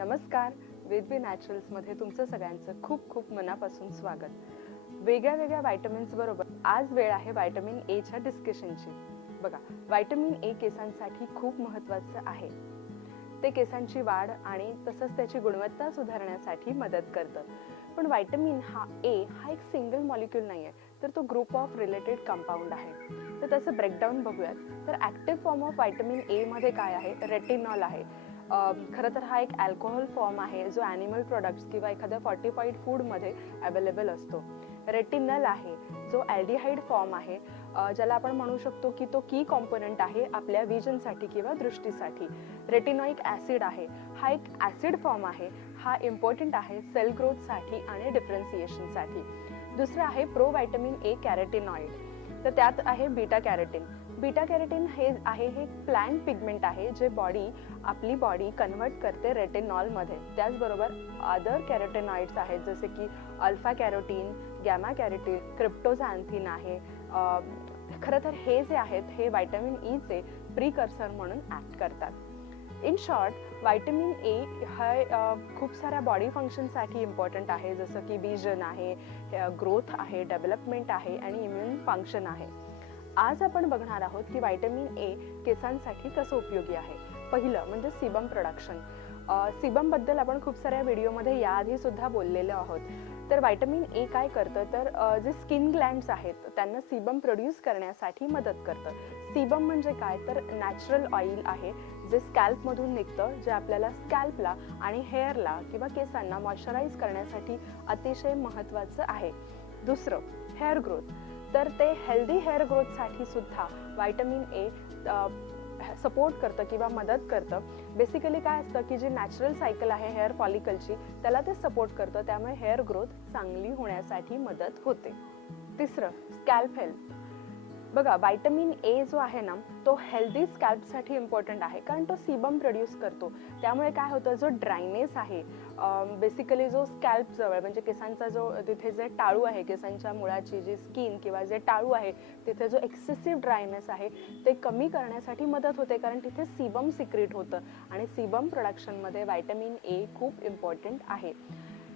नमस्कार. वेदवी नॅचरल्समध्ये तुमचं सगळ्यांचं खूप खूप मनापासून स्वागत. वेगळ्या वेगळ्या व्हायटमिन्स बरोबर आज वेळ आहे व्हायटमिन एच्या डिस्कशनची. बघा, व्हायटमिन ए केसांसाठी खूप महत्त्वाचं आहे. ते केसांची वाढ आणि तसंच त्याची गुणवत्ता सुधारण्यासाठी मदत करतं. पण व्हायटमिन ए हा एक सिंगल मॉलिक्यूल नाही आहे, तर तो ग्रुप ऑफ रिलेटेड कंपाऊंड आहे. तर त्याचं ब्रेकडाऊन बघूयात. तर ॲक्टिव्ह फॉर्म ऑफ व्हायटमिन एमध्ये काय आहे? रेटिनॉल आहे. खरं तर हा एक अल्कोहोल फॉर्म आहे जो ॲनिमल प्रोडक्ट्स किंवा एखाद्या फॉर्टिफाईड फूडमध्ये अवेलेबल असतो. रेटिनल आहे जो ॲल्डिहाइड फॉर्म आहे, ज्याला आपण म्हणू शकतो की तो की कॉम्पोनंट आहे आपल्या विजनसाठी किंवा दृष्टीसाठी. रेटिनॉइक ॲसिड आहे, हा एक ॲसिड फॉर्म आहे. हा इम्पॉर्टंट आहे सेल ग्रोथसाठी आणि डिफरन्सिएशनसाठी. दुसरं आहे प्रो व्हायटमिन ए कॅरेटिनॉइड. तर त्यात आहे बीटा कॅरेटीन. बीटा कॅरेटीन हे प्लांट पिगमेंट आहे जे आपली बॉडी कन्वर्ट करते रेटिनॉलमध्ये. त्याचबरोबर अदर कॅरोटेनॉइड्स आहेत जसे की अल्फा कॅरोटीन, गॅमा कॅरोटीन, क्रिप्टोझॅन्थिन आहे. खरं तर हे जे आहेत हे व्हायटमिन ईचे प्रिकर्सर म्हणून ॲक्ट करतात. इन शॉर्ट, व्हायटमिन ए हा खूप साऱ्या बॉडी फंक्शनसाठी इम्पॉर्टंट आहे, जसं की विजन आहे, ग्रोथ आहे, डेव्हलपमेंट आहे आणि इम्युन फंक्शन आहे. आज आपण बघणार आहोत की व्हायटमिन ए केसांसाठी कसं उपयोगी आहे. पहिलं म्हणजे सीबम प्रोडक्शन. सीबमबद्दल आपण खूप साऱ्या व्हिडिओमध्ये याआधी सुद्धा बोललेलो आहोत. तर व्हायटमिन ए काय करतं तर जे स्किन ग्लँड्स आहेत त्यांना सीबम प्रोड्यूस करण्यासाठी मदत करतं. सीबम म्हणजे काय तर नॅचरल ऑइल आहे जे स्कॅल्पमधून निघतं, जे आपल्याला स्कॅल्पला आणि हेअरला किंवा केसांना मॉइश्चराईज करण्यासाठी अतिशय महत्त्वाचं आहे. दुसरं, हेअर ग्रोथ. तर ते हेल्दी हेअर ग्रोथसाठी सुद्धा व्हायटमिन ए सपोर्ट करतं किंवा मदत करतं. बेसिकली काय असतं की जी नॅचरल सायकल आहे हेअर फॉलिकलची त्याला ते सपोर्ट करतं, त्यामुळे हेअर ग्रोथ चांगली होण्यासाठी मदत होते. तिसरं, स्कॅल्प हेल्थ. बघा, व्हायटमिन ए जो आहे ना तो हेल्दी स्कॅल्पसाठी इम्पॉर्टंट आहे कारण तो सीबम प्रोड्यूस करतो. त्यामुळे काय होतं, जो ड्रायनेस आहे बेसिकली जो स्कॅल्प जवळ म्हणजे केसांचा जो तिथे जे टाळू आहे, केसांच्या मुळाची जी स्किन किंवा जे टाळू आहे तिथे जो एक्सेसिव्ह ड्रायनेस आहे ते कमी करण्यासाठी मदत होते, कारण तिथे सीबम सिक्रेट होतं आणि सीबम प्रोडक्शनमध्ये व्हायटमिन ए खूप इम्पॉर्टंट आहे.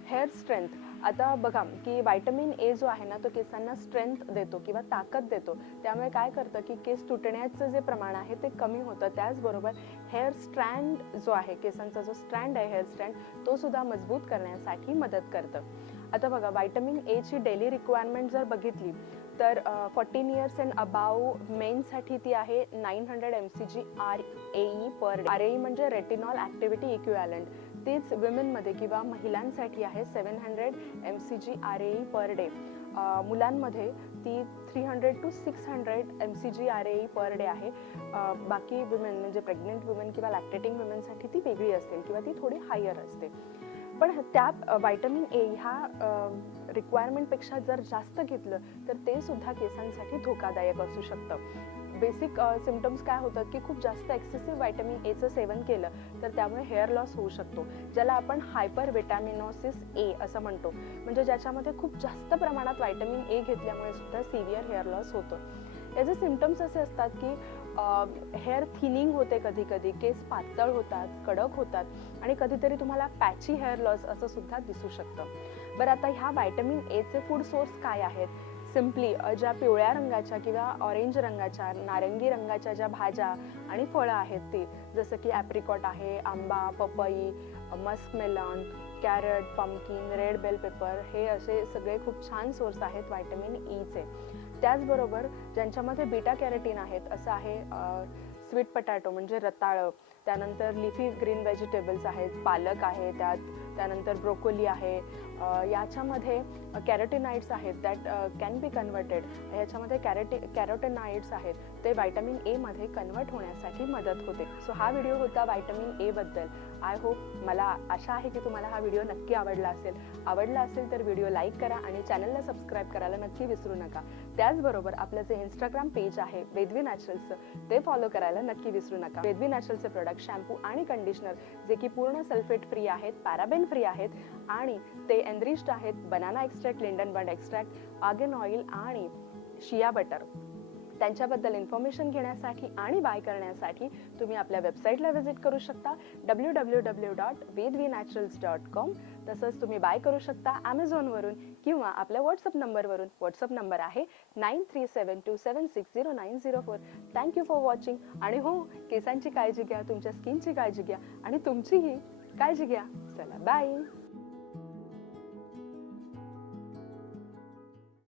Hair strength. आता बघा की व्हायटमिन ए जो आहे ना तो केसांना स्ट्रेंथ देतो किंवा ताकद देतो. त्यामुळे काय करतं की केस तुटण्याचं जे प्रमाण आहे ते कमी होतं. त्याचबरोबर हेअर स्ट्रँड जो आहे, केसांचा जो स्ट्रँड आहे हेअर स्ट्रँड, तो सुद्धा मजबूत करण्यासाठी मदत करतं. आता बघा, व्हायटमिन एची डेली रिक्वायरमेंट जर बघितली तर 14 इयर्स अँड अबाव मेनसाठी ती आहे 900 mcg RAE per day. RAE म्हणजे रेटिनॉल ॲक्टिव्हिटी इक्विव्हॅलंट. तीच विमेनमध्ये किंवा महिलांसाठी आहे 700 mcg RAE पर डे. मुलांमध्ये ती 300 to 600 mcg RAE per day आहे. बाकी विमेन म्हणजे प्रेग्नेंट वुमेन किंवा लॅक्टेटिंग वुमेनसाठी ती वेगळी असते किंवा ती थोडी हायर असते. पण त्यात व्हायटमिन ए ह्या रिक्वायरमेंटपेक्षा जर जास्त घेतलं तर ते सुद्धा केसांसाठी धोकादायक असू शकतं. बेसिक सिम्पटम्स काय होतात की खूप जास्त एक्सेसिव्ह व्हायटमिन एचं सेवन केलं तर त्यामुळे हेअर लॉस होऊ शकतो, ज्याला आपण हायपर व्हिटॅमिनोसिस ए असं म्हणतो. म्हणजे ज्याच्यामध्ये खूप जास्त प्रमाणात व्हायटमिन ए घेतल्यामुळे सुद्धा सिव्हिअर हेअर लॉस होतो. याचे सिम्पटम्स असे असतात की हेअर थिनिंग होते, कधी कधी केस पातळ होतात, कडक होतात आणि कधीतरी तुम्हाला पॅची हेअर लॉस असं सुद्धा दिसू शकतं. बरं, आता ह्या व्हायटमिन एचे फूड सोर्स काय आहेत? सिम्पली ज्या पिवळ्या रंगाच्या किंवा ऑरेंज रंगाच्या, नारंगी रंगाच्या ज्या भाज्या आणि फळं आहेत ती, जसं की ॲप्रिकॉट आहे, आंबा, पपई, muskmelon, carrot, pumpkin, red bell pepper, हे असे सगळे खूप छान सोर्स आहेत व्हायटमिन ईचे. त्याचबरोबर ज्यांच्यामध्ये बीटा कॅरोटीन आहेत असं आहे स्वीट पटॅटो म्हणजे रताळं, त्यानंतर लिफी ग्रीन व्हेजिटेबल्स आहेत, पालक आहे त्यानंतर ब्रोकोली आहे. याच्यामध्ये कॅरोटिनाइड्स आहेत दॅट कॅन बी कन्वर्टेड. याच्यामध्ये कॅरोटिनाइड्स आहेत, ते व्हायटमिन एमध्ये कन्वर्ट होण्यासाठी मदत होते. सो हा व्हिडिओ होता व्हायटमिन एबद्दल. आय होप, मला आशा आहे की तुम्हाला हा व्हिडिओ नक्की आवडला असेल तर व्हिडिओ लाईक करा आणि चॅनलला सबस्क्राईब करायला नक्की विसरू नका. त्याचबरोबर आपलं जे इंस्टाग्राम पेज आहे वेदवी नॅचरल्सचं, ते फॉलो करायला नक्की विसरू नका. वेदवी नॅचरल्सचे प्रोडक्ट शॅम्पू आणि कंडिशनर जे की पूर्ण सल्फेट फ्री आहेत, पॅराबेन फ्री आहेत आणि ते एनरिच्ड आहेत बनाना एक्स्ट्रॅक्ट, लिंडन बंड एक्स्ट्रॅक्ट, आर्गन ऑइल आणि शिया बटर. त्यांच्याबद्दल इन्फॉर्मेशन घेण्यासाठी आणि बाय करण्यासाठी तुम्ही आपल्या वेबसाईटला व्हिजिट करू शकता www.vedvnaturals.com. तसंच तुम्ही बाय करू शकता ॲमेझॉनवरून किंवा आपल्या व्हॉट्सअप नंबरवरून. व्हॉट्सअप नंबर आहे 9372760904. Thank you for watching. आणि हो, केसांची काळजी घ्या, तुमच्या स्किनची काळजी घ्या आणि तुमचीही काळजी घ्या. चला बाय.